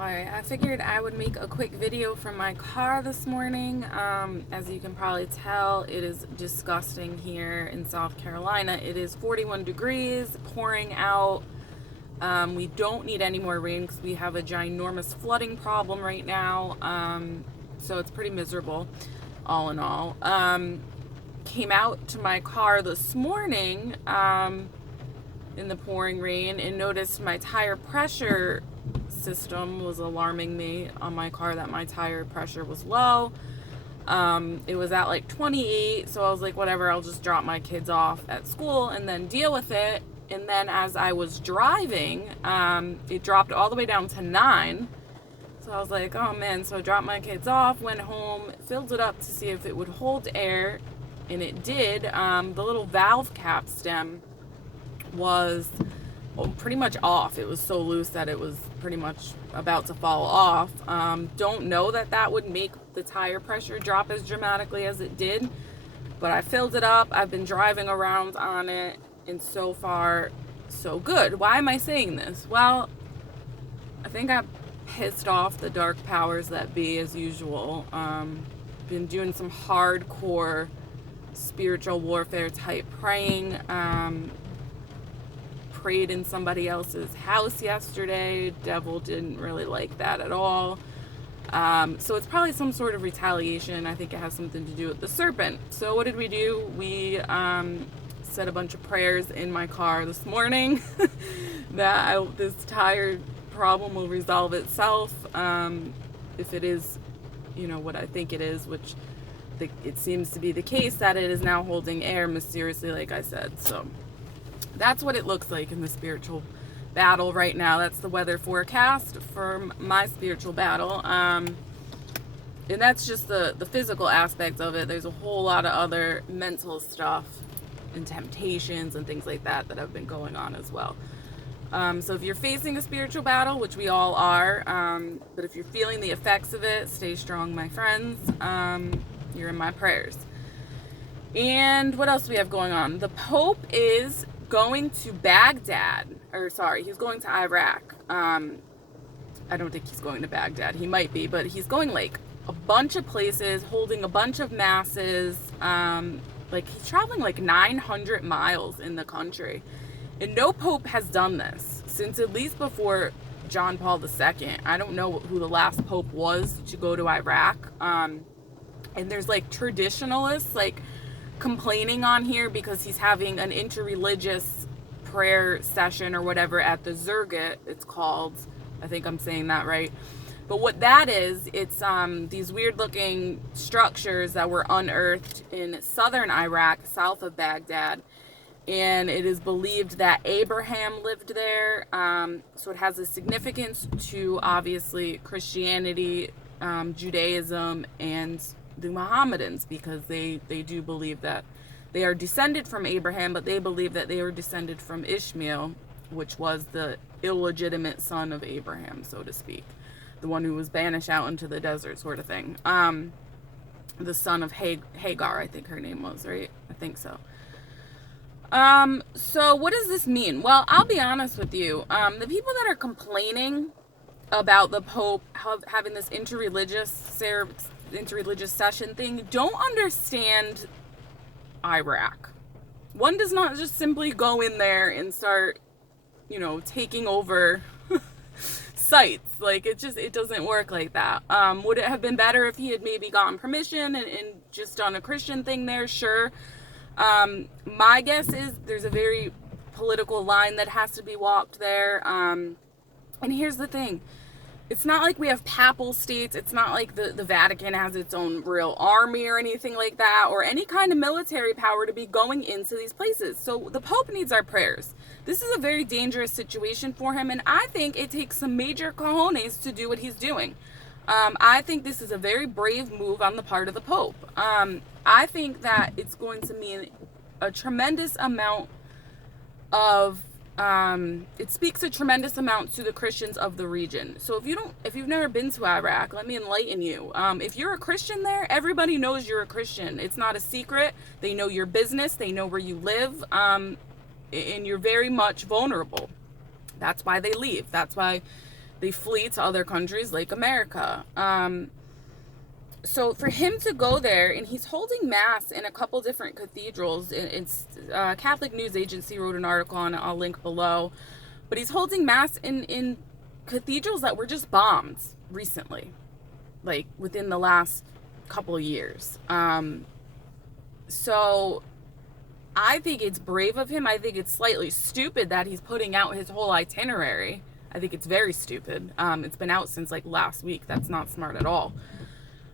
Alright, I figured I would make a quick video from my car this morning. As you can probably tell, it is disgusting here in South Carolina. It is 41 degrees, pouring out. We don't need any more rain because we have a ginormous flooding problem right now. So it's pretty miserable, all in all. Came out to my car this morning in the pouring rain and noticed my tire pressure system was alarming me on my car that my tire pressure was low. It was at like 28, so I was like, whatever, I'll just drop my kids off at school and then deal with it. And then as I was driving, it dropped all the way down to 9. So I was like, oh man. So I dropped my kids off, went home, filled it up to see if it would hold air, and it did. The little valve cap stem was pretty much off. It was so loose that it was pretty much about to fall off. Don't know that would make the tire pressure drop as dramatically as it did, but I filled it up. I've been driving around on it, and so far so good. Why am I saying this? Well, I think I pissed off the dark powers that be as usual. Been doing some hardcore spiritual warfare type praying. Prayed in somebody else's house yesterday. Devil didn't really like that at all. So it's probably some sort of retaliation. I think it has something to do with the serpent. So what did we do? We said a bunch of prayers in my car this morning that this tire problem will resolve itself. If it is, what I think it is, which it seems to be the case, that it is now holding air mysteriously, like I said. So that's what it looks like in the spiritual battle right now. That's the weather forecast for my spiritual battle. And that's just the physical aspect of it. There's a whole lot of other mental stuff and temptations and things like that have been going on as well. So if you're facing a spiritual battle, which we all are, but if you're feeling the effects of it, stay strong, my friends. You're in my prayers. And what else do we have going on? The Pope is going to Baghdad, he's going to Iraq. I don't think he's going to Baghdad. He might be, but he's going like a bunch of places, holding a bunch of masses. He's traveling like 900 miles in the country. And no Pope has done this since at least before John Paul II. I don't know who the last Pope was to go to Iraq. And there's like traditionalists complaining on here because he's having an interreligious prayer session or whatever at the Zurgit, it's called. I think I'm saying that right. But what that is, it's these weird looking structures that were unearthed in southern Iraq, south of Baghdad. And it is believed that Abraham lived there. So it has a significance to obviously Christianity, Judaism, and the Mohammedans, because they do believe that they are descended from Abraham, but they believe that they were descended from Ishmael, which was the illegitimate son of Abraham, so to speak, the one who was banished out into the desert, sort of thing. The son of Hagar, I think her name was, right? I think so. So what does this mean? Well, I'll be honest with you. The people that are complaining about the Pope having this interreligious session thing don't understand Iraq. One does not just simply go in there and start, taking over sites. It doesn't work like that. Would it have been better if he had maybe gotten permission and just done a Christian thing there? Sure. My guess is there's a very political line that has to be walked there. And here's the thing. It's not like we have papal states. It's not like the Vatican has its own real army or anything like that, or any kind of military power to be going into these places. So the Pope needs our prayers. This is a very dangerous situation for him, and I think it takes some major cojones to do what he's doing. I think this is a very brave move on the part of the Pope. I think that it's going to mean a tremendous amount of it speaks a tremendous amount to the Christians of the region. So if you've never been to Iraq, let me enlighten you. If you're a Christian there, everybody knows you're a Christian. It's not a secret. They know your business. They know where you live. And you're very much vulnerable. That's why they leave. That's why They flee to other countries like America. So for him to go there, and he's holding mass in a couple different cathedrals. It's Catholic News Agency wrote an article on it. I'll link below. But he's holding mass in cathedrals that were just bombed recently, like within the last couple of years. So I think it's brave of him. I think it's slightly stupid that he's putting out his whole itinerary. I think it's very stupid. It's been out since like last week. That's not smart at all.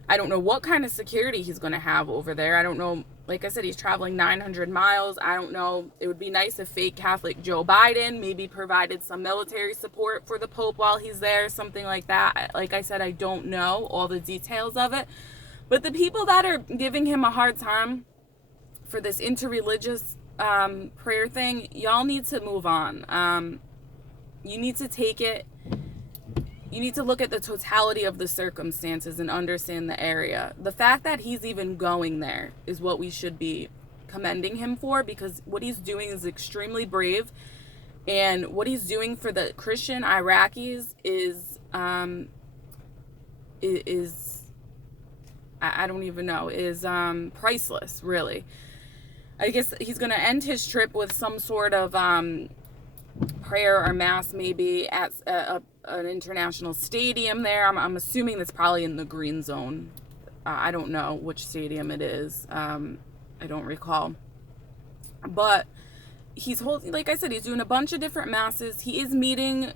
I don't know what kind of security he's going to have over there. I don't know. Like I said, he's traveling 900 miles. I don't know. It would be nice if fake Catholic Joe Biden maybe provided some military support for the Pope while he's there, something like that. Like I said, I don't know all the details of it. But the people that are giving him a hard time for this interreligious prayer thing, y'all need to move on. You need to take it. You need to look at the totality of the circumstances and understand the area. The fact that he's even going there is what we should be commending him for, because what he's doing is extremely brave. And what he's doing for the Christian Iraqis is I don't even know, is priceless, really. I guess he's going to end his trip with some sort of prayer or mass, maybe at an international stadium there. I'm assuming that's probably in the green zone. I don't know which stadium it is. I don't recall. But he's holding, like I said, he's doing a bunch of different masses. He is meeting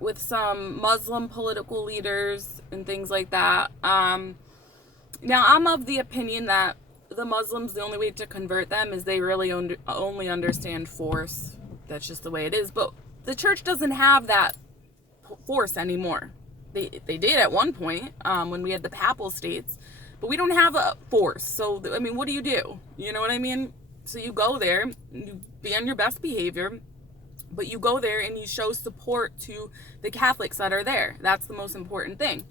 with some Muslim political leaders and things like that. Now, I'm of the opinion that the Muslims, the only way to convert them is they really only understand force. That's just the way it is. But the church doesn't have that force anymore. They did at one point when we had the papal states, but we don't have a force. So, I mean, what do? You know what I mean? So you go there, you be on your best behavior, but you go there and you show support to the Catholics that are there. That's the most important thing.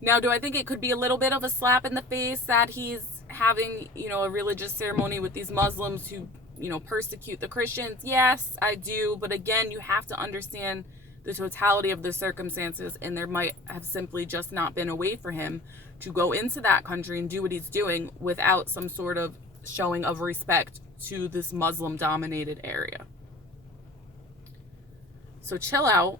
Now, do I think it could be a little bit of a slap in the face that he's having, a religious ceremony with these Muslims who, persecute the Christians? Yes, I do. But again, you have to understand the totality of the circumstances, and there might have simply just not been a way for him to go into that country and do what he's doing without some sort of showing of respect to this Muslim-dominated area. So chill out.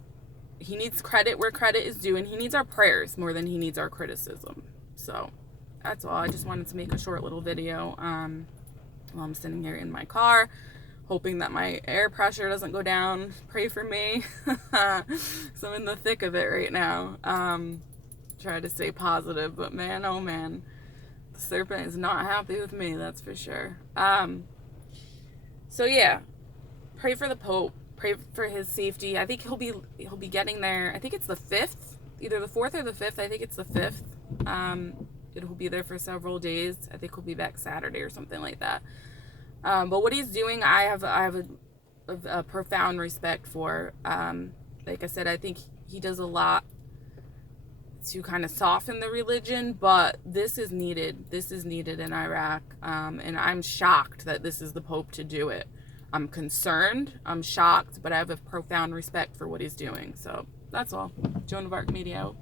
He needs credit where credit is due, and he needs our prayers more than he needs our criticism. So that's all. I just wanted to make a short little video while I'm sitting here in my car, hoping that my air pressure doesn't go down. Pray for me. So I'm in the thick of it right now. Try to stay positive, but man, oh man, the serpent is not happy with me, that's for sure. So yeah, pray for the Pope. Pray for his safety. I think he'll be getting there. I think it's the 5th, either the 4th or the 5th. I think it's the 5th. It'll be there for several days. I think he'll be back Saturday or something like that. But what he's doing, I have a profound respect for. Like I said, I think he does a lot to kind of soften the religion, but this is needed. This is needed in Iraq, and I'm shocked that this is the Pope to do it. I'm concerned, I'm shocked, but I have a profound respect for what he's doing. So that's all. Joan of Arc Media out.